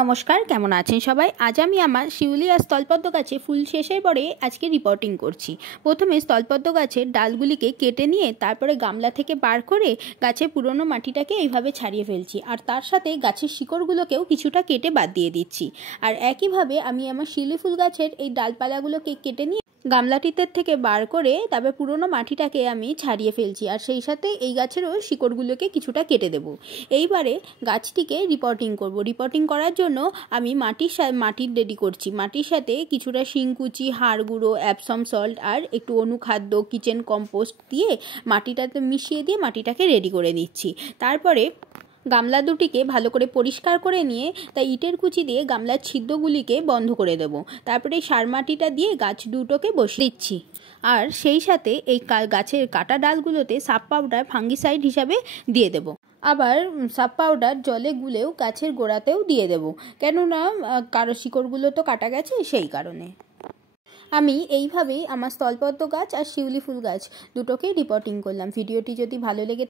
নমস্কার, কেমন আছেন সবাই? আজ আমি আমার শিউলি আর স্থলপদ্ম গাছে ফুল শেষের পরে আজকে রিপোর্টিং করছি। প্রথমে স্থলপদ্ম গাছের ডালগুলিকে কেটে নিয়ে তারপরে গামলা থেকে বার করে গাছের পুরনো মাটিটাকে এইভাবে ছাড়িয়ে ফেলছি, আর তার সাথে গাছের শিকড়গুলোকেও কিছুটা কেটে বাদ দিয়ে দিচ্ছি। আর একইভাবে আমি আমার শিউলি ফুল গাছের এই ডালপালাগুলোকে কেটে নিয়ে গামলাটিতে থেকে বার করে তারপর পুরনো মাটিটাকে আমি ছাড়িয়ে ফেলছি, আর সেই সাথে এই গাছেরও শিকড়গুলোকে কিছুটা কেটে দেব। এইবারে গাছটিকে রিপোর্টিং করব। রিপোর্টিং করার জন্য আমি মাটি রেডি করছি। মাটির সাথে কিছুটা শিংকুচি, হাড় গুঁড়ো, অ্যাপসম সল্ট আর একটু অনুখাদ্য, কিচেন কম্পোস্ট দিয়ে মাটিটাতে মিশিয়ে দিয়ে মাটিটাকে রেডি করে নিচ্ছি। তারপরে গামলা দুটিকে ভালো করে পরিষ্কার করে নিয়ে তাই ইটের কুচি দিয়ে গামলার ছিদ্রগুলিকে বন্ধ করে দেব। তারপরে এই সার মাটিটা দিয়ে গাছ দুটোকে বসিয়ে দিচ্ছি, আর সেই সাথে এই গাছের কাটা ডালগুলোতে সাব পাউডার ফাঙ্গিসাইড হিসাবে দিয়ে দেব। আবার সাব পাউডার জলে গুলেও গাছের গোড়াতেও দিয়ে দেব, কেননা কারো শিকড়গুলো তো কাটা গেছে, সেই কারণে। আমি এইভাবেই আমার স্থলপদ্ম গাছ আর শিউলি ফুল গাছ দুটোকেই রিপোর্টিং করলাম। ভিডিওটি যদি ভালো লেগে